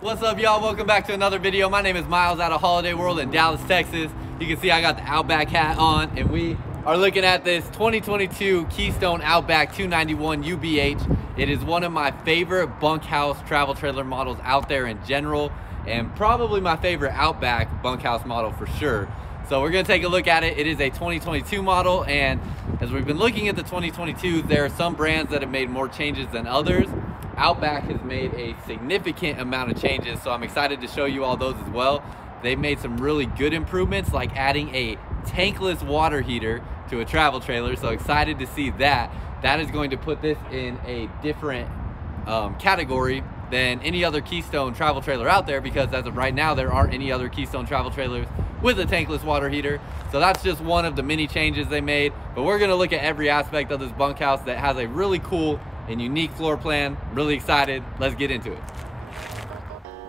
What's up, y'all? Welcome back to another video. My name is Miles out of Holiday World in Dallas, Texas. You can see I got the Outback hat on, and we are looking at this 2022 Keystone Outback 291 UBH. It is one of my favorite bunkhouse travel trailer models out there in general, and probably my favorite Outback bunkhouse model for sure. So we're gonna take a look at it. It is a 2022 model, and as we've been looking at the 2022s, there are some brands that have made more changes than others. Outback has made a significant amount of changes, so I'm excited to show you all those as well. They've made some really good improvements, like adding a tankless water heater to a travel trailer, so excited to see that. That is going to put this in a different category than any other Keystone travel trailer out there, because as of right now, there aren't any other Keystone travel trailers with a tankless water heater. So that's just one of the many changes they made, but we're gonna look at every aspect of this bunkhouse that has a really cool and unique floor plan. Really excited. Let's get into it.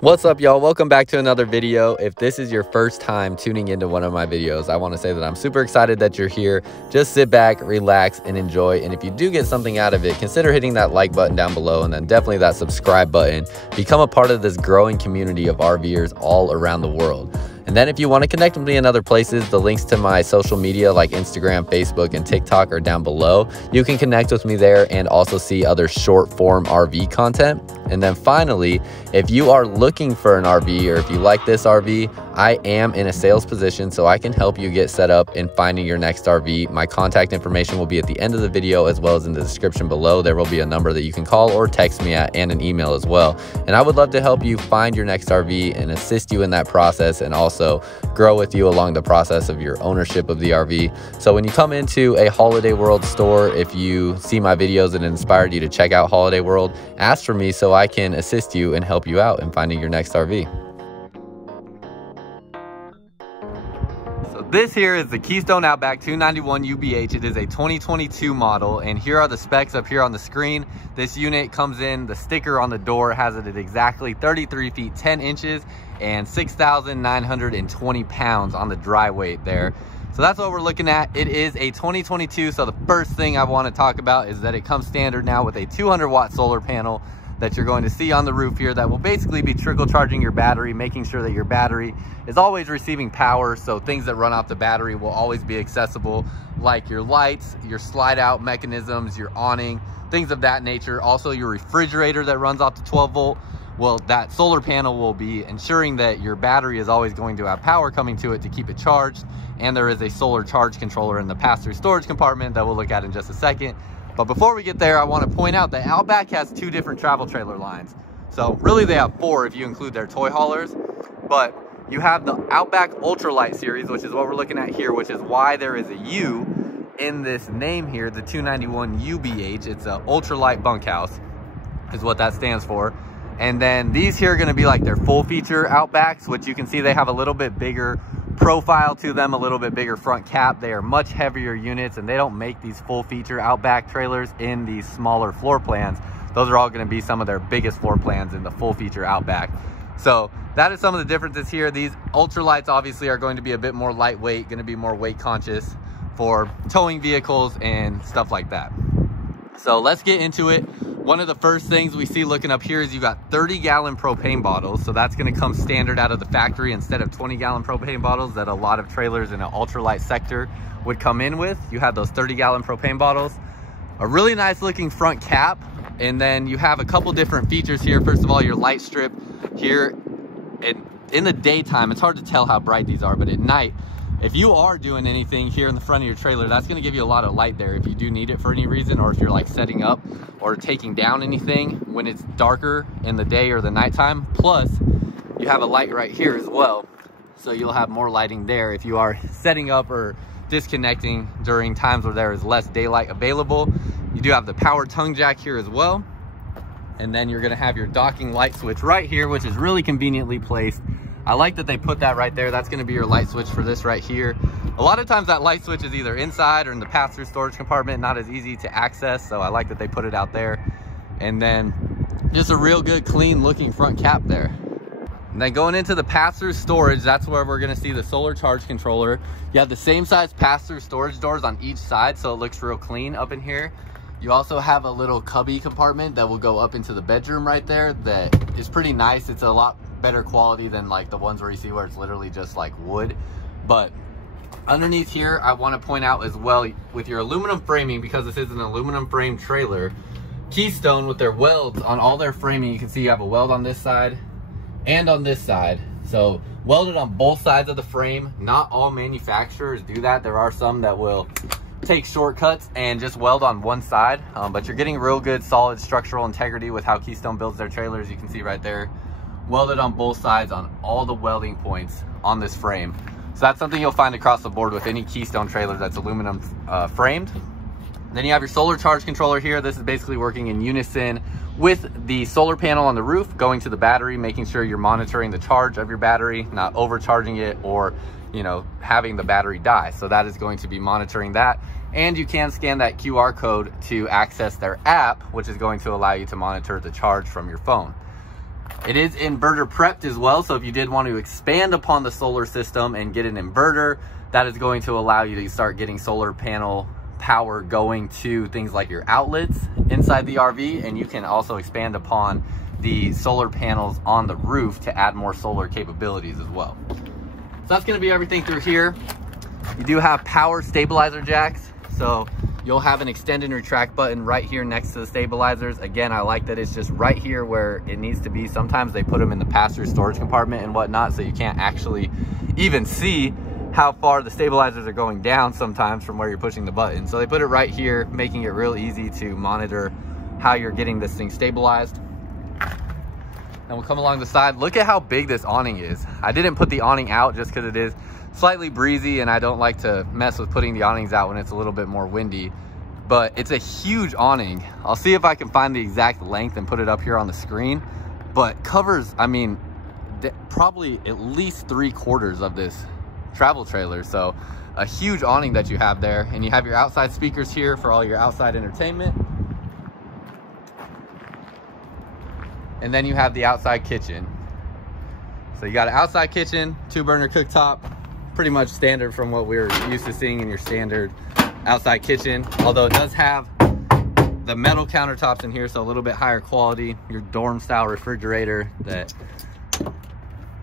What's up, y'all? Welcome back to another video. If this is your first time tuning into one of my videos, I want to say that I'm super excited that you're here. Just sit back, relax, and enjoy. And if you do get something out of it, consider hitting that like button down below, and then definitely that subscribe button. Become a part of this growing community of RVers all around the world. And then if you want to connect with me in other places, the links to my social media like Instagram, Facebook, and TikTok are down below. You can connect with me there and also see other short form RV content. And then finally, if you are looking for an RV, or if you like this RV, I am in a sales position, so I can help you get set up in finding your next RV. My contact information will be at the end of the video, as well as in the description below. There will be a number that you can call or text me at, and an email as well. And I would love to help you find your next RV and assist you in that process, and also grow with you along the process of your ownership of the RV. So when you come into a Holiday World store, if you see my videos and inspired you to check out Holiday World, ask for me so I can assist you and help you out in finding your next RV. So this here is the Keystone Outback 291 UBH. It is a 2022 model, and here are the specs up here on the screen. This unit comes in, the sticker on the door has it at exactly 33 feet 10 inches and 6,920 pounds on the dry weight there. So that's what we're looking at. It is a 2022, so the first thing I want to talk about is that it comes standard now with a 200-watt solar panel that you're going to see on the roof here that will basically be trickle charging your battery, making sure that your battery is always receiving power, so things that run off the battery will always be accessible, like your lights, your slide out mechanisms, your awning, things of that nature. Also your refrigerator that runs off the 12 volt. Well, that solar panel will be ensuring that your battery is always going to have power coming to it to keep it charged. And there is a solar charge controller in the pass-through storage compartment that we'll look at in just a second. But before we get there, I want to point out that Outback has two different travel trailer lines. So really they have four if you include their toy haulers. But you have the Outback Ultralight series, which is what we're looking at here, which is why there is a U in this name here, the 291 UBH. It's an ultralight bunkhouse is what that stands for. And then these here are going to be like their full feature Outbacks, which you can see they have a little bit bigger profile to them, a little bit bigger front cap. They are much heavier units, and they don't make these full feature Outback trailers in these smaller floor plans. Those are all going to be some of their biggest floor plans in the full feature Outback. So that is some of the differences here. These ultralights obviously are going to be a bit more lightweight, going to be more weight conscious for towing vehicles and stuff like that. So let's get into it. One of the first things we see looking up here is you got 30-gallon propane bottles. So that's going to come standard out of the factory instead of 20-gallon propane bottles that a lot of trailers in an ultralight sector would come in with. You have those 30-gallon propane bottles. A really nice looking front cap. And then you have a couple different features here. First of all, your light strip here. In the daytime, it's hard to tell how bright these are, but at night, if you are doing anything here in the front of your trailer, that's going to give you a lot of light there if you do need it for any reason, or if you're like setting up or taking down anything when it's darker in the day or the nighttime. Plus, you have a light right here as well, so you'll have more lighting there if you are setting up or disconnecting during times where there is less daylight available. You do have the power tongue jack here as well, and then you're going to have your docking light switch right here, which is really conveniently placed. I like that they put that right there. That's going to be your light switch for this right here. A lot of times that light switch is either inside or in the pass-through storage compartment, not as easy to access, so I like that they put it out there. And then just a real good clean looking front cap there. And then going into the pass-through storage, that's where we're going to see the solar charge controller. You have the same size pass-through storage doors on each side, so it looks real clean up in here. You also have a little cubby compartment that will go up into the bedroom right there that is pretty nice. It's a lot better quality than like the ones where you see where it's literally just like wood. But underneath here, I want to point out as well, with your aluminum framing, because this is an aluminum frame trailer, Keystone with their welds on all their framing, you can see you have a weld on this side and on this side. So welded on both sides of the frame. Not all manufacturers do that. There are some that will take shortcuts and just weld on one side, but you're getting real good solid structural integrity with how Keystone builds their trailers. You can see right there, welded on both sides on all the welding points on this frame. So that's something you'll find across the board with any Keystone trailer that's aluminum framed. Then you have your solar charge controller here. This is basically working in unison with the solar panel on the roof, going to the battery, making sure you're monitoring the charge of your battery, not overcharging it or, you know, having the battery die. So that is going to be monitoring that. And you can scan that QR code to access their app, which is going to allow you to monitor the charge from your phone. It is inverter prepped as well. So if you did want to expand upon the solar system and get an inverter, that is going to allow you to start getting solar panel power going to things like your outlets inside the RV, and you can also expand upon the solar panels on the roof to add more solar capabilities as well. So that's going to be everything through here. You do have power stabilizer jacks, so you'll have an extend and retract button right here next to the stabilizers. Again, I like that it's just right here where it needs to be. Sometimes they put them in the passenger storage compartment and whatnot, so you can't actually even see how far the stabilizers are going down sometimes from where you're pushing the button. So they put it right here, making it real easy to monitor how you're getting this thing stabilized. And we'll come along the side. Look at how big this awning is. I didn't put the awning out just because it is slightly breezy and I don't like to mess with putting the awnings out when it's a little bit more windy. But it's a huge awning. I'll see if I can find the exact length and put it up here on the screen. But covers, I mean, probably at least 3/4 of this travel trailer. So a huge awning that you have there, and you have your outside speakers here for all your outside entertainment. And then you have the outside kitchen. So you got an outside kitchen, 2-burner cooktop, pretty much standard from what we're used to seeing in your standard outside kitchen, although it does have the metal countertops in here, so a little bit higher quality. Your dorm style refrigerator that,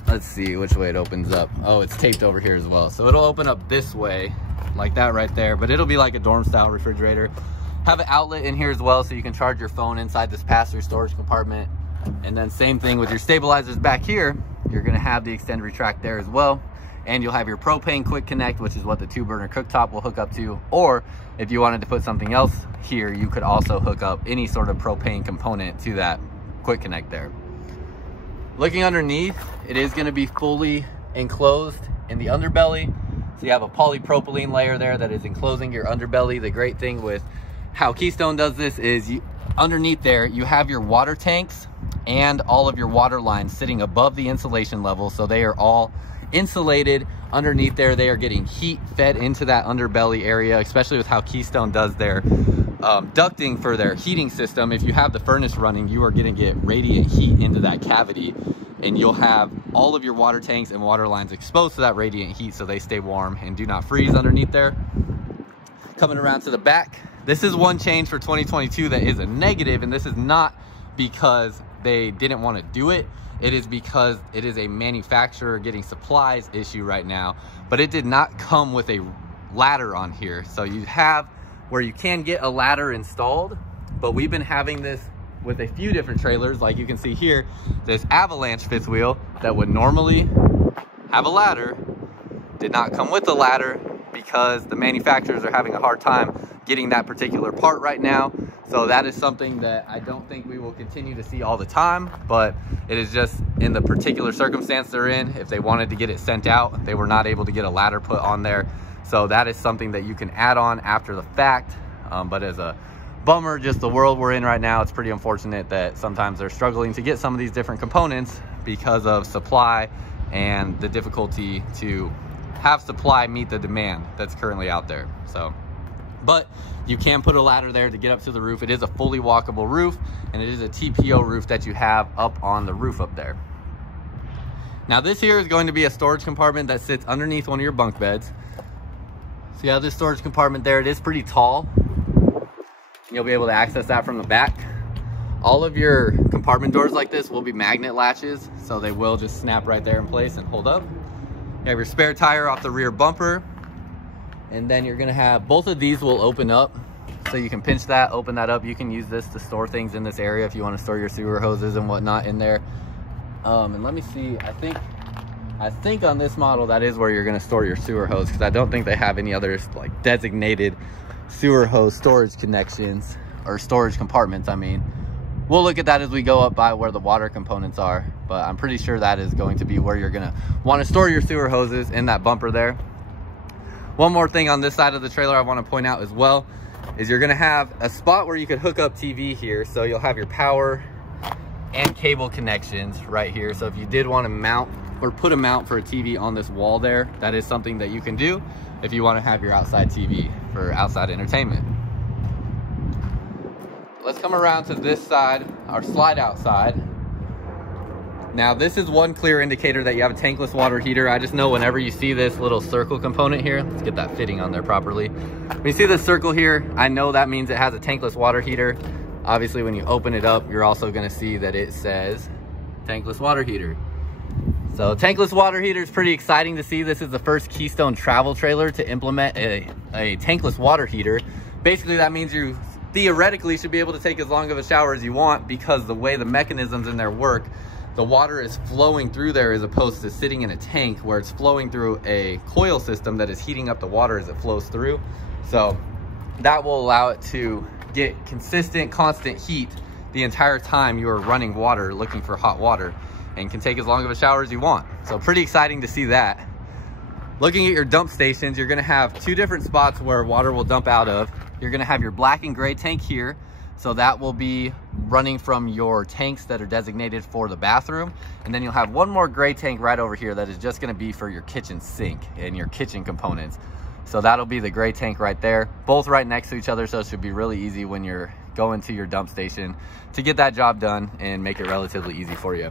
let's see which way it opens up. Oh, it's taped over here as well. So it'll open up this way, like that right there, but it'll be like a dorm style refrigerator. Have an outlet in here as well, so you can charge your phone inside this passenger storage compartment. And then same thing with your stabilizers back here. You're gonna have the extend retract there as well. And you'll have your propane quick connect, which is what the 2-burner cooktop will hook up to. Or if you wanted to put something else here, you could also hook up any sort of propane component to that quick connect there. Looking underneath, it is going to be fully enclosed in the underbelly. So you have a polypropylene layer there that is enclosing your underbelly. The great thing with how Keystone does this is underneath there, you have your water tanks and all of your water lines sitting above the insulation level. So they are all insulated underneath there. They are getting heat fed into that underbelly area, especially with how Keystone does their ducting for their heating system. If you have the furnace running, you are going to get radiant heat into that cavity, and you'll have all of your water tanks and water lines exposed to that radiant heat so they stay warm and do not freeze underneath there. Coming around to the back, this is one change for 2022 that is a negative, and this is not because they didn't want to do it. It is because it is a manufacturer getting supplies issue right now, but it did not come with a ladder on here. So you have where you can get a ladder installed, but we've been having this with a few different trailers. Like you can see here, this avalanche fifth wheel that would normally have a ladder did not come with a ladder because the manufacturers are having a hard time getting that particular part right now. So that is something that I don't think we will continue to see all the time, but it is just in the particular circumstance they're in. If they wanted to get it sent out, they were not able to get a ladder put on there. So that is something that you can add on after the fact. But as a bummer, just the world we're in right now, it's pretty unfortunate that sometimes they're struggling to get some of these different components because of supply and the difficulty to have supply meet the demand that's currently out there. So, but you can put a ladder there to get up to the roof. It is a fully walkable roof, and it is a TPO roof that you have up on the roof up there. Now this here is going to be a storage compartment that sits underneath one of your bunk beds. So you have this storage compartment there. It is pretty tall. You'll be able to access that from the back. All of your compartment doors like this will be magnet latches, so they will just snap right there in place and hold up. You have your spare tire off the rear bumper, and then you're gonna have, both of these will open up, so you can pinch that, open that up. You can use this to store things in this area if you want to store your sewer hoses and whatnot in there. And let me see, I think on this model that is where you're gonna store your sewer hose, because I don't think they have any other like designated sewer hose storage connections, or storage compartments, I mean. We'll look at that as we go up by where the water components are, but I'm pretty sure that is going to be where you're gonna want to store your sewer hoses, in that bumper there. One more thing on this side of the trailer I want to point out as well is you're gonna have a spot where you could hook up TV here. So you'll have your power and cable connections right here. So if you did want to mount or put a mount for a TV on this wall there, that is something that you can do if you want to have your outside TV for outside entertainment. Let's come around to this side, our slide out side. Now this is one clear indicator that you have a tankless water heater. I just know whenever you see this little circle component here, let's get that fitting on there properly. When you see this circle here, I know that means it has a tankless water heater. Obviously when you open it up, you're also gonna see that it says tankless water heater. So tankless water heater is pretty exciting to see. This is the first Keystone travel trailer to implement a tankless water heater. Basically that means you theoretically should be able to take as long of a shower as you want, because the way the mechanisms in there work, the water is flowing through there as opposed to sitting in a tank where it's flowing through a coil system that is heating up the water as it flows through. So that will allow it to get consistent, constant heat the entire time you are running water, looking for hot water, and can take as long of a shower as you want. So pretty exciting to see that. Looking at your dump stations, you're gonna have two different spots where water will dump out of. You're gonna have your black and gray tank here. So that will be running from your tanks that are designated for the bathroom. And then you'll have one more gray tank right over here that is just gonna be for your kitchen sink and your kitchen components. So that'll be the gray tank right there, both right next to each other. So it should be really easy when you're going to your dump station to get that job done and make it relatively easy for you.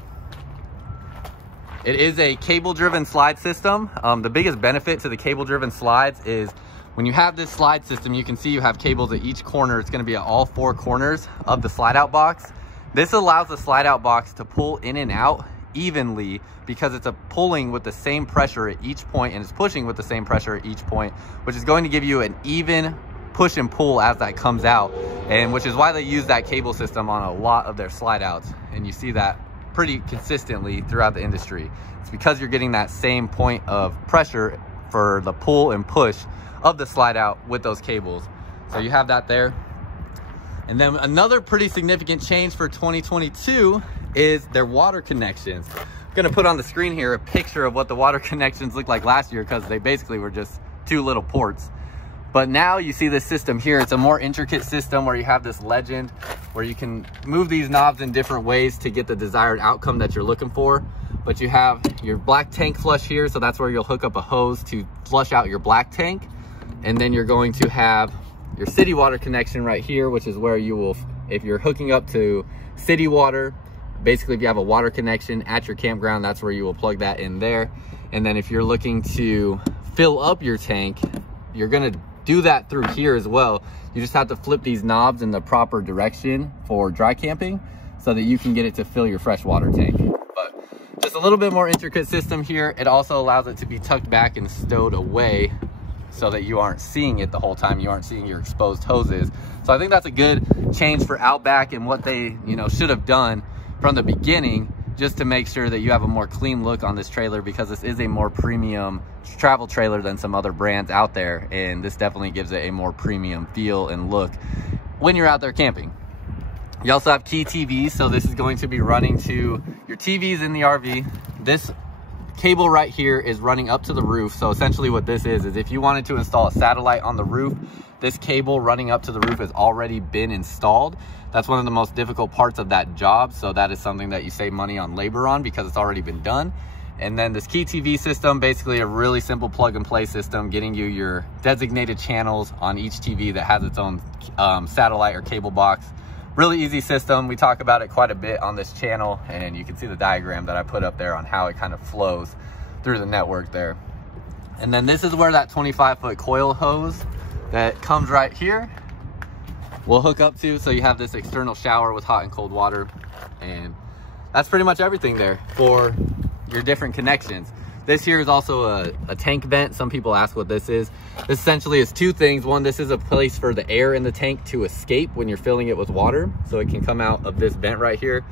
It is a cable-driven slide system. The biggest benefit to the cable-driven slides is when you have this slide system, you can see you have cables at each corner. It's gonna be at all four corners of the slide-out box. This allows the slide-out box to pull in and out evenly, because it's pulling with the same pressure at each point and it's pushing with the same pressure at each point, which is going to give you an even push and pull as that comes out, and which is why they use that cable system on a lot of their slide-outs. And you see that pretty consistently throughout the industry. It's because you're getting that same point of pressure for the pull and push of the slide out with those cables. So you have that there. And then another pretty significant change for 2022 is their water connections. I'm gonna put on the screen here a picture of what the water connections looked like last year, because they basically were just two little ports. But now you see this system here. It's a more intricate system where you have this legend where you can move these knobs in different ways to get the desired outcome that you're looking for. But you have your black tank flush here, so that's where you'll hook up a hose to flush out your black tank. And then you're going to have your city water connection right here, which is where you will, if you're hooking up to city water, basically if you have a water connection at your campground, that's where you will plug that in there. And then if you're looking to fill up your tank, you're gonna do that through here as well. You just have to flip these knobs in the proper direction for dry camping so that you can get it to fill your freshwater tank. But just a little bit more intricate system here. It also allows it to be tucked back and stowed away so that you aren't seeing it the whole time. You aren't seeing your exposed hoses. So I think that's a good change for Outback and what they, should have done from the beginning, just to make sure that you have a more clean look on this trailer, because this is a more premium travel trailer than some other brands out there. And this definitely gives it a more premium feel and look when you're out there camping. You also have key TVs. So this is going to be running to your TVs in the RV. This cable right here is running up to the roof. So essentially what this is if you wanted to install a satellite on the roof, this cable running up to the roof has already been installed. That's one of the most difficult parts of that job. So that is something that you save money on labor on, because it's already been done. And then this key TV system, basically a really simple plug and play system, getting you your designated channels on each TV that has its own satellite or cable box. Really easy system. We talk about it quite a bit on this channel, and you can see the diagram that I put up there on how it kind of flows through the network there. And then this is where that 25-foot coil hose that comes right here will hook up to. So you have this external shower with hot and cold water, and that's pretty much everything there for your different connections. This here is also a tank vent. Some people ask what this is. This essentially is two things. One, this is a place for the air in the tank to escape when you're filling it with water. So it can come out of this vent right here.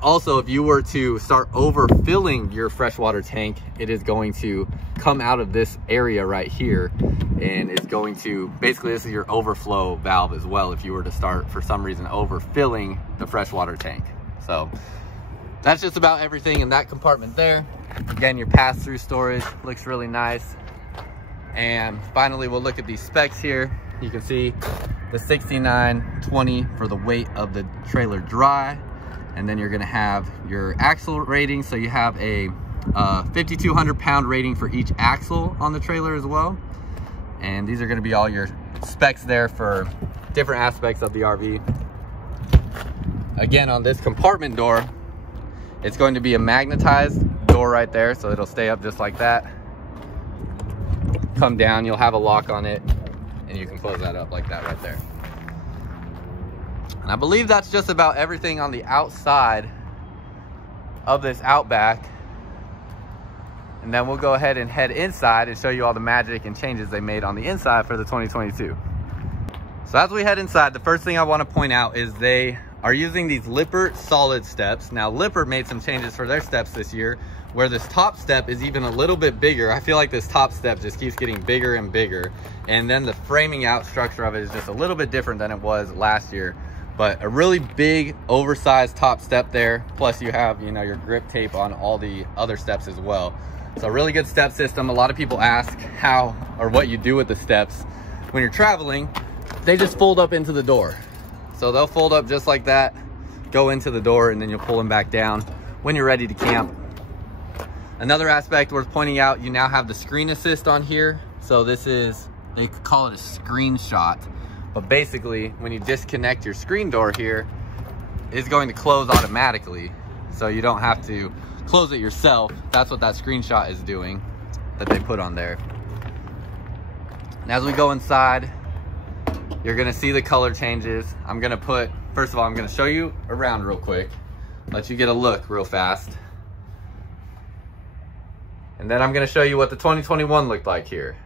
Also, if you were to start overfilling your freshwater tank, it is going to come out of this area right here, and it's going to, basically this is your overflow valve as well if you were to start for some reason overfilling the freshwater tank. So that's just about everything in that compartment there. Again, your pass-through storage looks really nice. And finally, we'll look at these specs here. You can see the 6920 for the weight of the trailer dry. And then you're gonna have your axle rating. So you have a 5,200 pound rating for each axle on the trailer as well. And these are gonna be all your specs there for different aspects of the RV. Again, on this compartment door, it's going to be a magnetized door right there. So it'll stay up just like that. Come down, you'll have a lock on it, and you can close that up like that right there. And I believe that's just about everything on the outside of this Outback. And then we'll go ahead and head inside and show you all the magic and changes they made on the inside for the 2022. So as we head inside, the first thing I want to point out is they are using these Lippert solid steps. Now Lippert made some changes for their steps this year, where this top step is even a little bit bigger. I feel like this top step just keeps getting bigger and bigger. And then the framing out structure of it is just a little bit different than it was last year. But a really big oversized top step there. Plus you have, you know, your grip tape on all the other steps as well. So a really good step system. A lot of people ask how or what you do with the steps when you're traveling. They just fold up into the door. So they'll fold up just like that, go into the door, and then you'll pull them back down when you're ready to camp. Another aspect worth pointing out, you now have the screen assist on here. So this is, they call it a screenshot. But basically, when you disconnect your screen door here, it's going to close automatically. So you don't have to close it yourself. That's what that screenshot is doing, that they put on there. And as we go inside, you're gonna see the color changes. I'm gonna put, first of all, I'm gonna show you around real quick, let you get a look real fast. And then I'm gonna show you what the 2021 looked like here.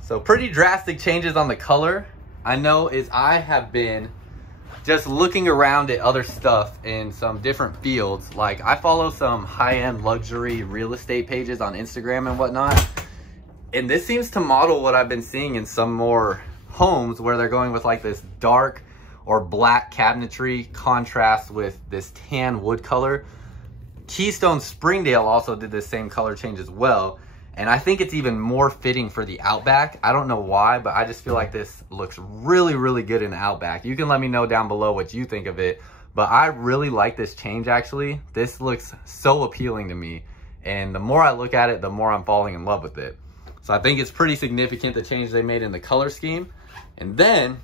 So pretty drastic changes on the color. I know is I have been just looking around at other stuff in some different fields. Like I follow some high-end luxury real estate pages on Instagram and whatnot. And this seems to model what I've been seeing in some more homes where they're going with like this dark or black cabinetry contrast with this tan wood color. Keystone Springdale also did this same color change as well. And I think it's even more fitting for the Outback. I don't know why, but I just feel like this looks really, really good in the Outback. You can let me know down below what you think of it, but I really like this change actually. This looks so appealing to me. And the more I look at it, the more I'm falling in love with it. So I think it's pretty significant, the change they made in the color scheme. And then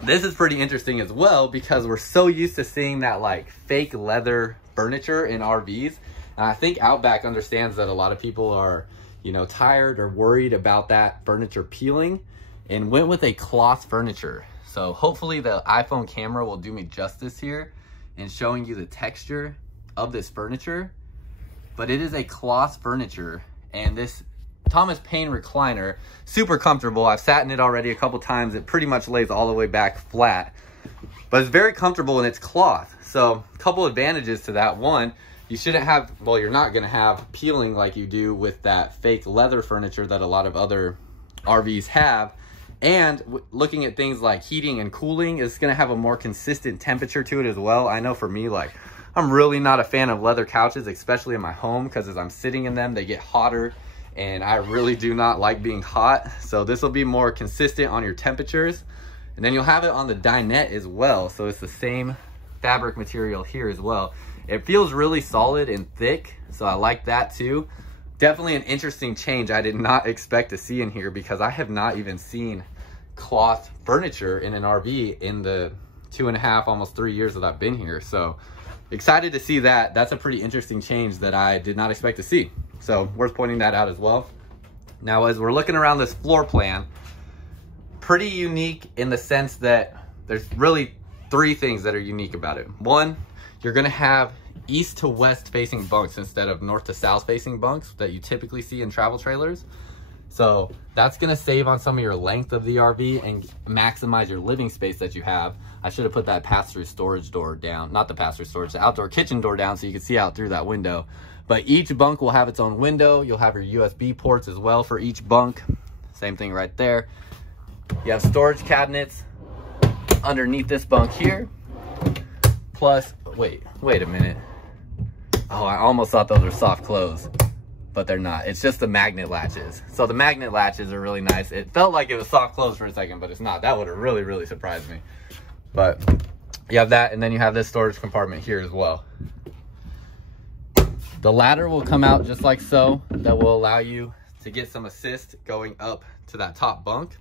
this is pretty interesting as well, because we're so used to seeing that like fake leather furniture in RVs. And I think Outback understands that a lot of people are, you know, tired or worried about that furniture peeling, and went with a cloth furniture. So hopefully the iPhone camera will do me justice here in showing you the texture of this furniture. But it is a cloth furniture, and this Thomas Paine recliner, super comfortable. I've sat in it already a couple times. It pretty much lays all the way back flat, but it's very comfortable and it's cloth. So a couple advantages to that. One, you shouldn't have, well, you're not gonna have peeling like you do with that fake leather furniture that a lot of other RVs have. And looking at things like heating and cooling, it's gonna have a more consistent temperature to it as well. I know for me, like, I'm really not a fan of leather couches, especially in my home, because as I'm sitting in them, they get hotter, and I really do not like being hot. So this will be more consistent on your temperatures. And then you'll have it on the dinette as well. So it's the same fabric material here as well. It feels really solid and thick, so I like that too. Definitely an interesting change I did not expect to see in here, because I have not even seen cloth furniture in an RV in the 2.5, almost 3 years that I've been here. So excited to see that. That's a pretty interesting change that I did not expect to see. So worth pointing that out as well. Now, as we're looking around this floor plan, pretty unique in the sense that there's really 3 things that are unique about it. One, you're gonna have east to west facing bunks instead of north to south facing bunks that you typically see in travel trailers. So that's gonna save on some of your length of the RV and maximize your living space that you have. I should have put that pass-through storage door down, not the pass-through storage, the outdoor kitchen door down so you can see out through that window. But each bunk will have its own window. You'll have your USB ports as well for each bunk. Same thing right there. You have storage cabinets underneath this bunk here. Plus, wait a minute. Oh, I almost thought those were soft close, but they're not. It's just the magnet latches. So the magnet latches are really nice. It felt like it was soft close for a second, but it's not. That would have really, really surprised me. But you have that, and then you have this storage compartment here as well. The ladder will come out just like so. That will allow you to get some assist going up to that top bunk.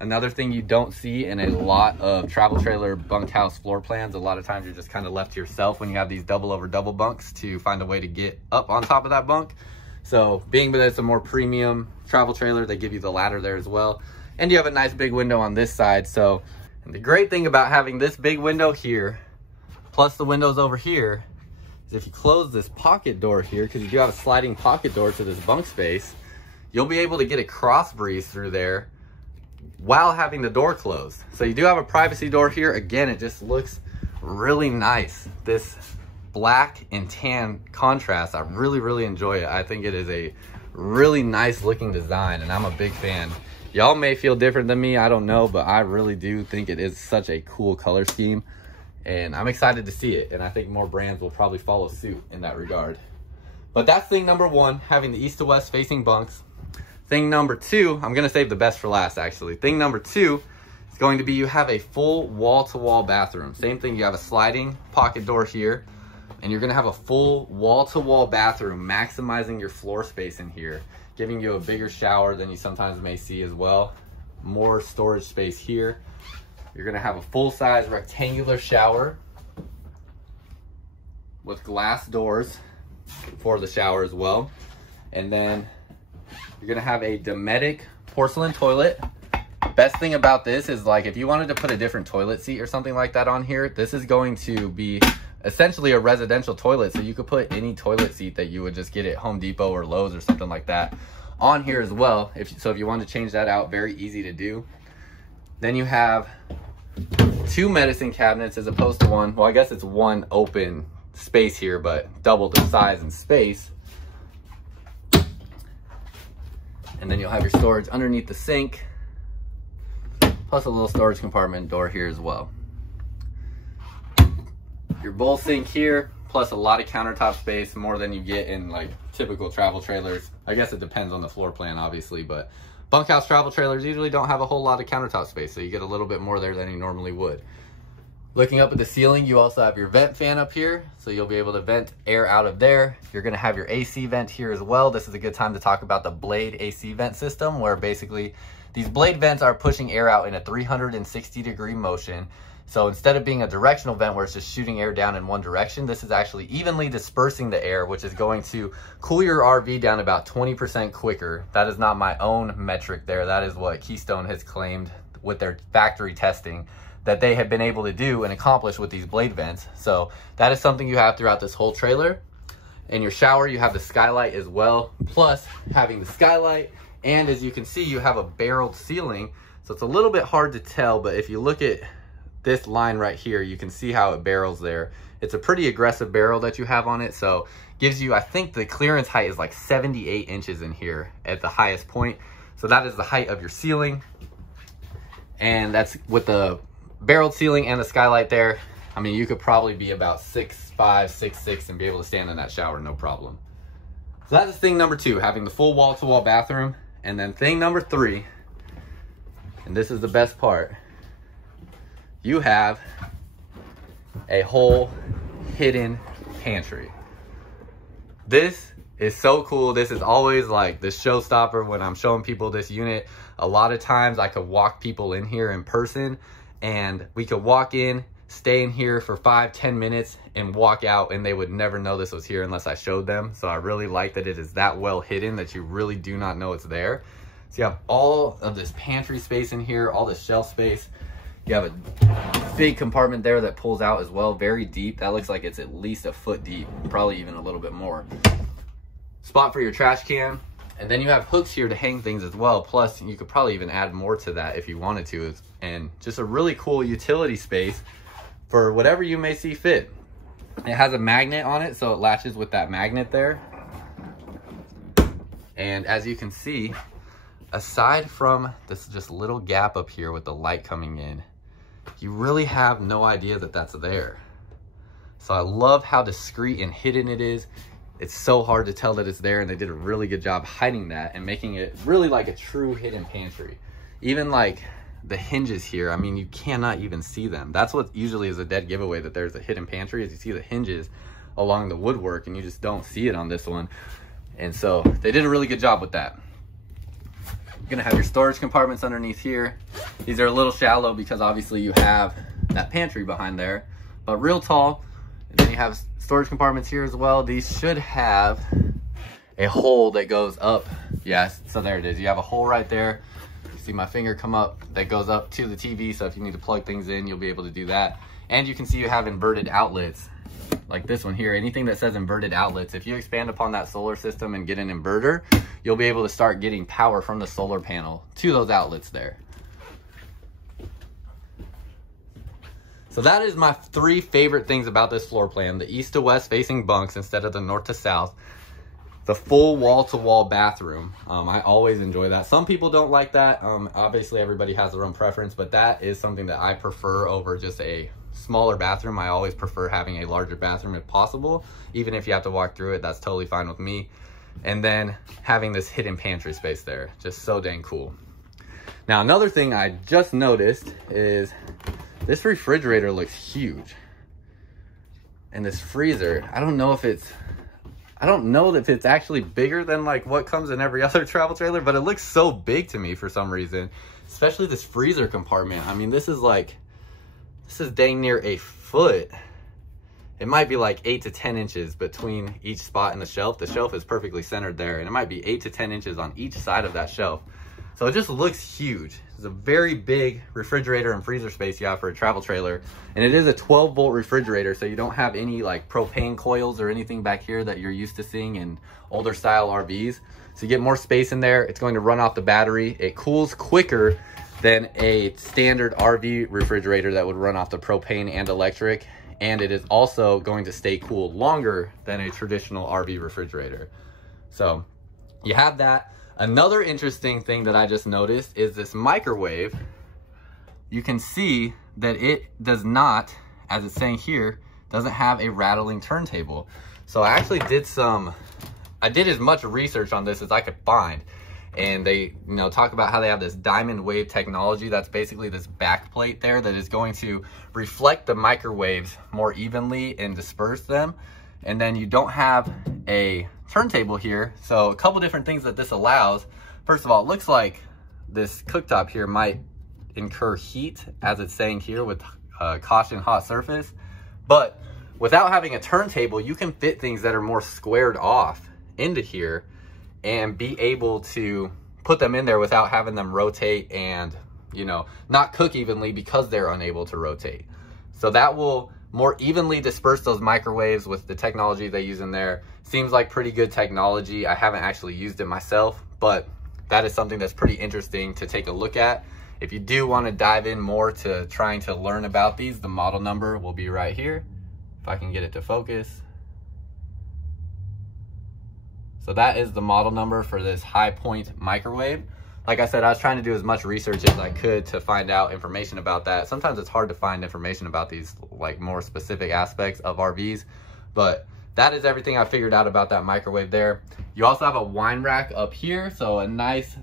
Another thing you don't see in a lot of travel trailer bunkhouse floor plans, a lot of times you're just kind of left to yourself when you have these double over double bunks to find a way to get up on top of that bunk. So being that it's a more premium travel trailer, they give you the ladder there as well. And you have a nice big window on this side. So and the great thing about having this big window here, plus the windows over here, is if you close this pocket door here, because you do have a sliding pocket door to this bunk space, you'll be able to get a cross breeze through there while having the door closed. So you do have a privacy door here. Again, it just looks really nice. This black and tan contrast, I really, really enjoy it. I think it is a really nice looking design, and I'm a big fan. Y'all may feel different than me, I don't know, but I really do think it is such a cool color scheme, and I'm excited to see it, and I think more brands will probably follow suit in that regard. But that's thing number 1, having the east to west facing bunks. Thing number 2, I'm gonna save the best for last actually. Thing number 2 is going to be you have a full wall-to-wall bathroom. Same thing, you have a sliding pocket door here, and you're gonna have a full wall-to-wall bathroom, maximizing your floor space in here, giving you a bigger shower than you sometimes may see as well. More storage space here. You're gonna have a full-size rectangular shower with glass doors for the shower as well. And then you're gonna have a Dometic porcelain toilet. Best thing about this is, like, if you wanted to put a different toilet seat or something like that on here, this is going to be essentially a residential toilet. So you could put any toilet seat that you would just get at Home Depot or Lowe's or something like that on here as well. If you wanted to change that out, very easy to do. Then you have 2 medicine cabinets as opposed to 1. Well, I guess it's 1 open space here, but double the size and space. And then you'll have your storage underneath the sink, plus a little storage compartment door here as well. Your bowl sink here, plus a lot of countertop space, more than you get in like typical travel trailers. I guess it depends on the floor plan, obviously, but bunkhouse travel trailers usually don't have a whole lot of countertop space, so you get a little bit more there than you normally would. Looking up at the ceiling, you also have your vent fan up here, so you'll be able to vent air out of there. You're gonna have your AC vent here as well. This is a good time to talk about the blade AC vent system, where basically these blade vents are pushing air out in a 360-degree motion. So instead of being a directional vent where it's just shooting air down in one direction, this is actually evenly dispersing the air, which is going to cool your RV down about 20% quicker. That is not my own metric there. That is what Keystone has claimed with their factory testing that they have been able to do and accomplish with these blade vents. So that is something you have throughout this whole trailer. In your shower, you have the skylight as well, plus having the skylight. And as you can see, you have a barreled ceiling. So it's a little bit hard to tell, but if you look at this line right here, you can see how it barrels there. It's a pretty aggressive barrel that you have on it. So gives you, I think the clearance height is like 78 inches in here at the highest point. So that is the height of your ceiling. And that's with the barreled ceiling and the skylight there. I mean, you could probably be about 6'5", 6'6", and be able to stand in that shower, no problem. So that is thing number 2, having the full wall-to-wall bathroom. And then thing number 3, and this is the best part, you have a whole hidden pantry. This is so cool. This is always like the showstopper when I'm showing people this unit. A lot of times I could walk people in here in person, and we could walk in, stay in here for 5-10 minutes and walk out, and they would never know this was here unless I showed them. So I really like that it is that well hidden that you really do not know it's there. So you have all of this pantry space in here, all this shelf space. You have a big compartment there that pulls out as well, very deep. That looks like it's at least a foot deep, probably even a little bit more. Spot for your trash can. And then you have hooks here to hang things as well. Plus, you could probably even add more to that if you wanted to. And just a really cool utility space for whatever you may see fit. It has a magnet on it, so it latches with that magnet there. And as you can see, aside from this just little gap up here with the light coming in, you really have no idea that that's there. So I love how discreet and hidden it is. It's so hard to tell that it's there, and they did a really good job hiding that and making it really like a true hidden pantry. Even like the hinges here, I mean, you cannot even see them. That's what usually is a dead giveaway that there's a hidden pantry, is you see the hinges along the woodwork and you just don't see it on this one. And so they did a really good job with that. You're gonna have your storage compartments underneath here. These are a little shallow because obviously you have that pantry behind there, but real tall. And then you have storage compartments here as well. These should have a hole that goes up. Yes, so there it is. You have a hole right there. You see my finger come up, that goes up to the TV. So if you need to plug things in, you'll be able to do that. And you can see you have inverted outlets like this one here. Anything that says inverted outlets, if you expand upon that solar system and get an inverter, you'll be able to start getting power from the solar panel to those outlets there. So that is my 3 favorite things about this floor plan: the east to west facing bunks instead of the north to south, the full wall-to-wall bathroom. I always enjoy that. Some people don't like that. Obviously everybody has their own preference, but that is something that I prefer over just a smaller bathroom. I always prefer having a larger bathroom if possible. Even if you have to walk through it, that's totally fine with me. And then having this hidden pantry space there, just so dang cool. Now, another thing I just noticed is this refrigerator looks huge. And this freezer, I don't know if it's actually bigger than like what comes in every other travel trailer, but it looks so big to me for some reason, especially this freezer compartment. I mean, this is dang near a foot. It might be like 8 to 10 inches between each spot in the shelf. The shelf is perfectly centered there, and it might be 8 to 10 inches on each side of that shelf. So it just looks huge. It's a very big refrigerator and freezer space you have for a travel trailer. And it is a 12-volt refrigerator, so you don't have any like propane coils or anything back here that you're used to seeing in older style RVs. So you get more space in there. It's going to run off the battery. It cools quicker than a standard RV refrigerator that would run off the propane and electric. And it is also going to stay cool longer than a traditional RV refrigerator. So you have that. Another interesting thing that I just noticed is this microwave. You can see that it does not, as it's saying here, doesn't have a rattling turntable. So I actually did as much research on this as I could find. And they, talk about how they have this diamond wave technology. That's basically this back plate there that is going to reflect the microwaves more evenly and disperse them. And then you don't have a turntable here. So a couple different things that this allows. First of all, it looks like this cooktop here might incur heat, as it's saying here, with caution hot surface. But without having a turntable, you can fit things that are more squared off into here and be able to put them in there without having them rotate and, not cook evenly because they're unable to rotate. So that will more evenly disperse those microwaves with the technology they use in there. Seems like pretty good technology. I haven't actually used it myself, but that is something that's pretty interesting to take a look at. If you do want to dive in more to trying to learn about these, the model number will be right here. If I can get it to focus. So that is the model number for this High Point microwave. Like I said, I was trying to do as much research as I could to find out information about that. Sometimes it's hard to find information about these like more specific aspects of RVs, but that is everything I figured out about that microwave there. You also have a wine rack up here, so a nice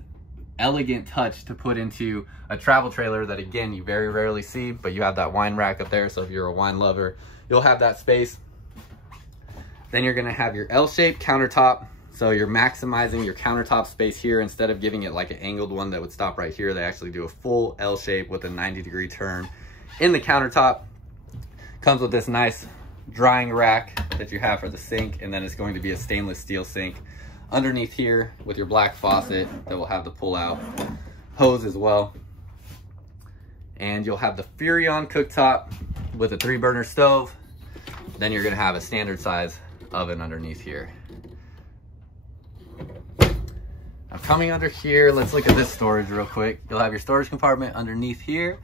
elegant touch to put into a travel trailer that, again, you very rarely see, but you have that wine rack up there, so if you're a wine lover, you'll have that space. Then you're gonna have your L-shaped countertop. So you're maximizing your countertop space here. Instead of giving it like an angled one that would stop right here, they actually do a full L shape with a 90-degree turn in the countertop. Comes with this nice drying rack that you have for the sink, and then it's going to be a stainless steel sink underneath here with your black faucet that will have the pull-out hose as well. And you'll have the Furrion cooktop with a 3-burner stove. Then you're gonna have a standard size oven underneath here. I'm coming under here. Let's look at this storage real quick. You'll have your storage compartment underneath here.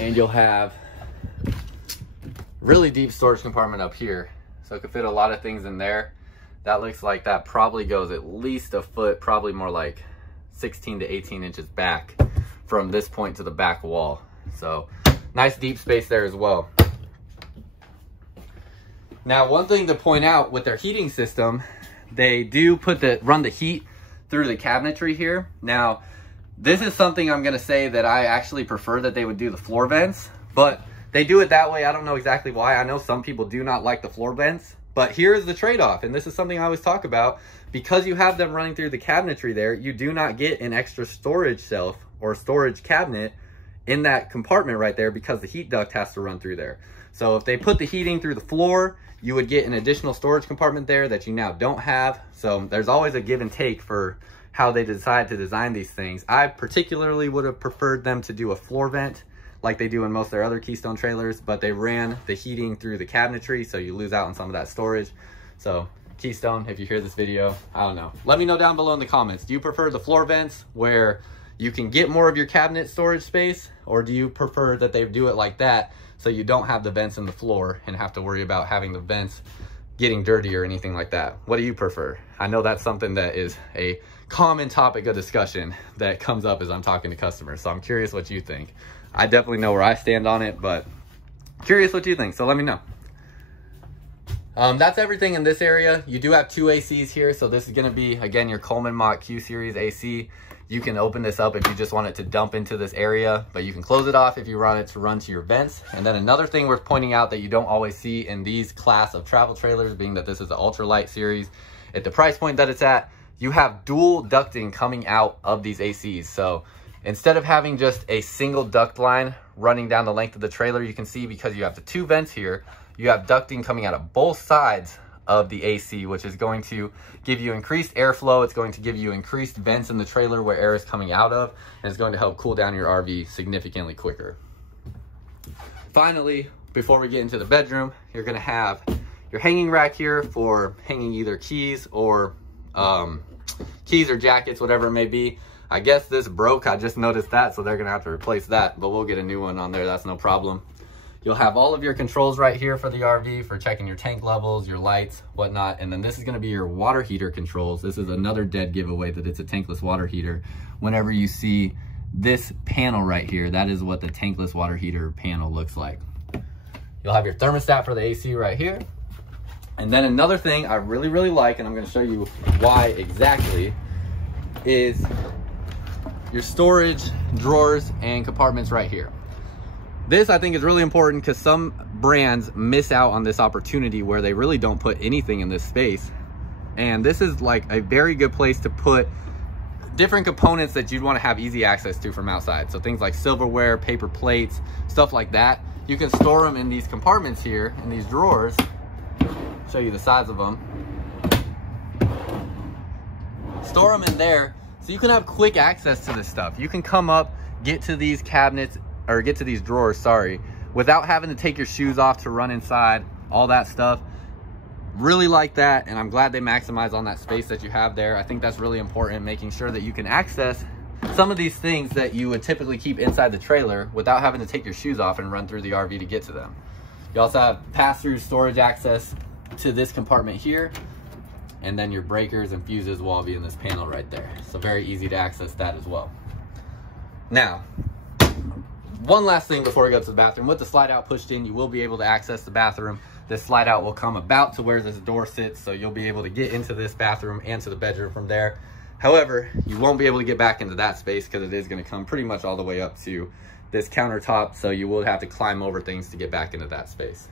And you'll have really deep storage compartment up here. So it could fit a lot of things in there. That looks like that probably goes at least a foot, probably more like 16 to 18 inches back from this point to the back wall. So nice deep space there as well. Now, one thing to point out with their heating system, they do run the heat through the cabinetry here. Now, this is something I'm gonna say that I actually prefer that they would do the floor vents, but they do it that way. I don't know exactly why. I know some people do not like the floor vents, but here's the trade-off, and this is something I always talk about. Because you have them running through the cabinetry there, you do not get an extra storage shelf or storage cabinet in that compartment right there because the heat duct has to run through there. So if they put the heating through the floor, you would get an additional storage compartment there that you now don't have. So there's always a give and take for how they decide to design these things. I particularly would have preferred them to do a floor vent like they do in most of their other Keystone trailers, but they ran the heating through the cabinetry, so you lose out on some of that storage. So Keystone, if you hear this video, I don't know. Let me know down below in the comments. Do you prefer the floor vents where you can get more of your cabinet storage space, or do you prefer that they do it like that so you don't have the vents in the floor and have to worry about having the vents getting dirty or anything like that? What do you prefer? I know that's something that is a common topic of discussion that comes up as I'm talking to customers, so I'm curious what you think. I definitely know where I stand on it, but curious what you think, so let me know. That's everything in this area. You do have 2 ACs here, so this is gonna be, again, your Coleman Mach Q Series AC. You can open this up if you just want it to dump into this area, but you can close it off if you want it to run to your vents. And then another thing worth pointing out that you don't always see in these class of travel trailers, being that this is the ultralight series, at the price point that it's at, you have dual ducting coming out of these ACs. So instead of having just a single duct line running down the length of the trailer, you can see because you have the 2 vents here, you have ducting coming out of both sides of the AC, which is going to give you increased airflow. It's going to give you increased vents in the trailer where air is coming out of, and it's going to help cool down your RV significantly quicker. Finally, before we get into the bedroom, you're gonna have your hanging rack here for hanging either keys or jackets, whatever it may be. I guess this broke, I just noticed that, so they're gonna have to replace that, but we'll get a new one on there, that's no problem. You'll have all of your controls right here for the RV for checking your tank levels, your lights, whatnot. And then this is gonna be your water heater controls. This is another dead giveaway that it's a tankless water heater. Whenever you see this panel right here, that is what the tankless water heater panel looks like. You'll have your thermostat for the AC right here. And then another thing I really, really like, and I'm gonna show you why exactly, is your storage drawers and compartments right here. This I think is really important because some brands miss out on this opportunity where they really don't put anything in this space. And this is like a very good place to put different components that you'd want to have easy access to from outside. So things like silverware, paper plates, stuff like that. You can store them in these compartments here, in these drawers. Show you the size of them. Store them in there so you can have quick access to this stuff. You can come up, get to these cabinets, or get to these drawers, sorry, without having to take your shoes off to run inside, all that stuff. Really like that, and I'm glad they maximize on that space that you have there. I think that's really important, making sure that you can access some of these things that you would typically keep inside the trailer without having to take your shoes off and run through the RV to get to them. You also have pass-through storage access to this compartment here, and then your breakers and fuses will all be in this panel right there. So very easy to access that as well. Now, one last thing before we go to the bathroom. With the slide out pushed in, you will be able to access the bathroom. This slide out will come about to where this door sits, so you'll be able to get into this bathroom and to the bedroom from there. However, you won't be able to get back into that space because it is going to come pretty much all the way up to this countertop, so you will have to climb over things to get back into that space.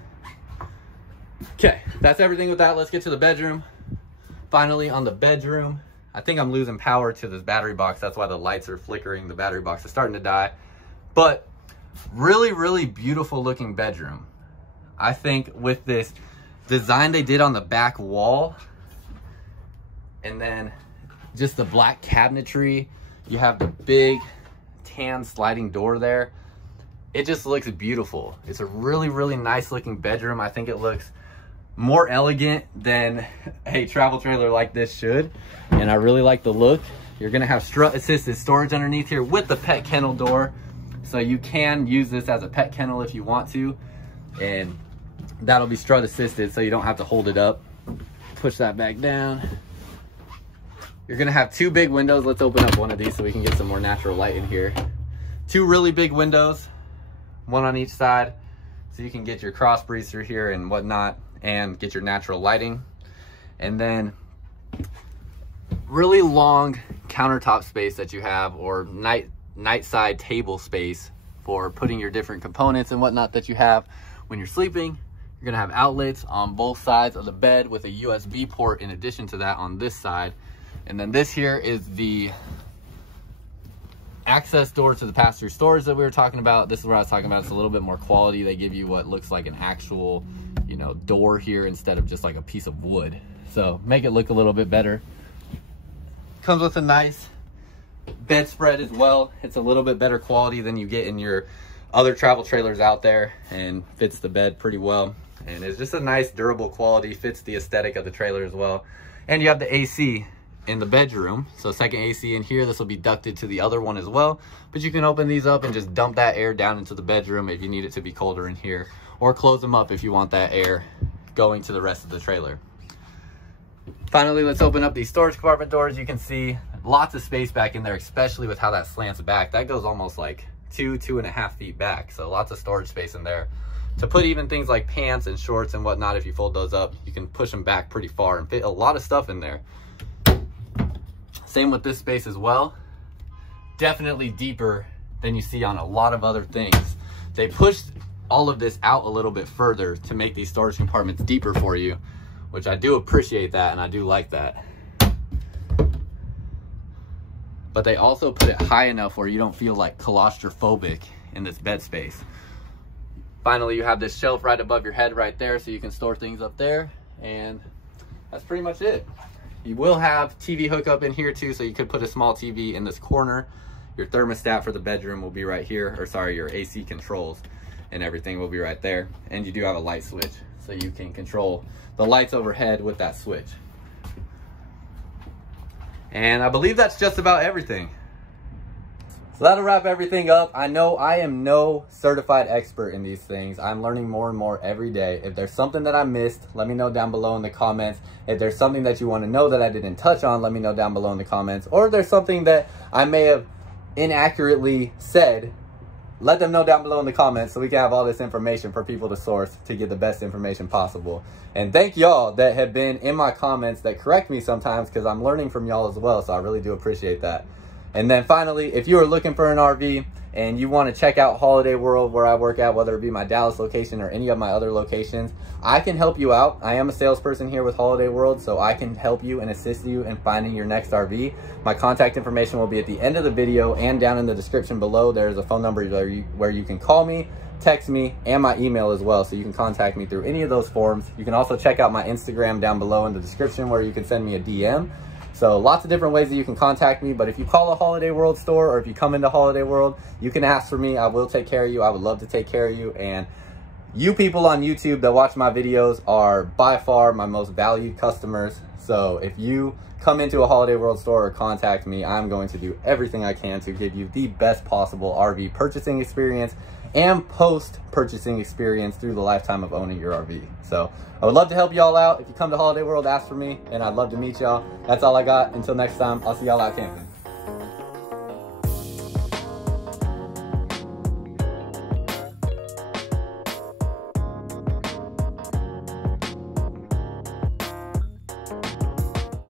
Okay, that's everything with that. Let's get to the bedroom. Finally, on the bedroom, I think I'm losing power to this battery box. That's why the lights are flickering. The battery box is starting to die. But really, really beautiful looking bedroom. I think with this design they did on the back wall, and then just the black cabinetry. You have the big tan sliding door there. It just looks beautiful. It's a really, really nice looking bedroom. I think it looks more elegant than a travel trailer like this should, and I really like the look. You're gonna have strut assisted storage underneath here with the pet kennel door, so you can use this as a pet kennel if you want to, and that'll be strut assisted so you don't have to hold it up. Push that back down. You're gonna have two big windows. Let's open up one of these so we can get some more natural light in here. Two really big windows, one on each side, so you can get your cross breeze through here and whatnot, and get your natural lighting. And then really long countertop space that you have, or night side table space for putting your different components and whatnot that you have when you're sleeping. You're gonna have outlets on both sides of the bed with a USB port in addition to that on this side. And then this here is the access door to the pass-through storage that we were talking about. This is where I was talking about. It's a little bit more quality. They give you what looks like an actual, you know, door here instead of just like a piece of wood. So make it look a little bit better. Comes with a nice bedspread as well. It's a little bit better quality than you get in your other travel trailers out there, and fits the bed pretty well. And it's just a nice durable quality, fits the aesthetic of the trailer as well. And you have the AC in the bedroom, so second AC in here. This will be ducted to the other one as well, but you can open these up and just dump that air down into the bedroom if you need it to be colder in here, or close them up if you want that air going to the rest of the trailer. Finally, let's open up these storage compartment doors. You can see lots of space back in there, especially with how that slants back. That goes almost like 2.5 feet back, so lots of storage space in there to put even things like pants and shorts and whatnot. If you fold those up, you can push them back pretty far and fit a lot of stuff in there. Same with this space as well. Definitely deeper than you see on a lot of other things. They pushed all of this out a little bit further to make these storage compartments deeper for you, which I do appreciate that, and I do like that. But they also put it high enough where you don't feel like claustrophobic in this bed space. Finally, you have this shelf right above your head right there, so you can store things up there, and that's pretty much it. You will have TV hookup in here too, so you could put a small TV in this corner. Your thermostat for the bedroom will be right here, or sorry, your AC controls and everything will be right there. And you do have a light switch, so you can control the lights overhead with that switch. And I believe that's just about everything. So that'll wrap everything up. I know I am no certified expert in these things. I'm learning more and more every day. If there's something that I missed, let me know down below in the comments. If there's something that you want to know that I didn't touch on, let me know down below in the comments. Or if there's something that I may have inaccurately said, let them know down below in the comments so we can have all this information for people to source to get the best information possible. And thank y'all that have been in my comments that correct me sometimes, because I'm learning from y'all as well, so I really do appreciate that. And then finally, if you are looking for an RV and you want to check out Holiday World where I work at, whether it be my Dallas location or any of my other locations, I can help you out. I am a salesperson here with Holiday World, so I can help you and assist you in finding your next RV. My contact information will be at the end of the video and down in the description below. There's a phone number where you can call me, text me, and my email as well, so you can contact me through any of those forms. You can also check out my Instagram down below in the description where you can send me a DM. So lots of different ways that you can contact me, but if you call a Holiday World store or if you come into Holiday World, you can ask for me. I will take care of you. I would love to take care of you. And you people on YouTube that watch my videos are by far my most valued customers. So if you come into a Holiday World store or contact me, I'm going to do everything I can to give you the best possible RV purchasing experience and post-purchasing experience through the lifetime of owning your RV. So I would love to help y'all out. If you come to Holiday World, ask for me, and I'd love to meet y'all. That's all I got. Until next time, I'll see y'all out camping.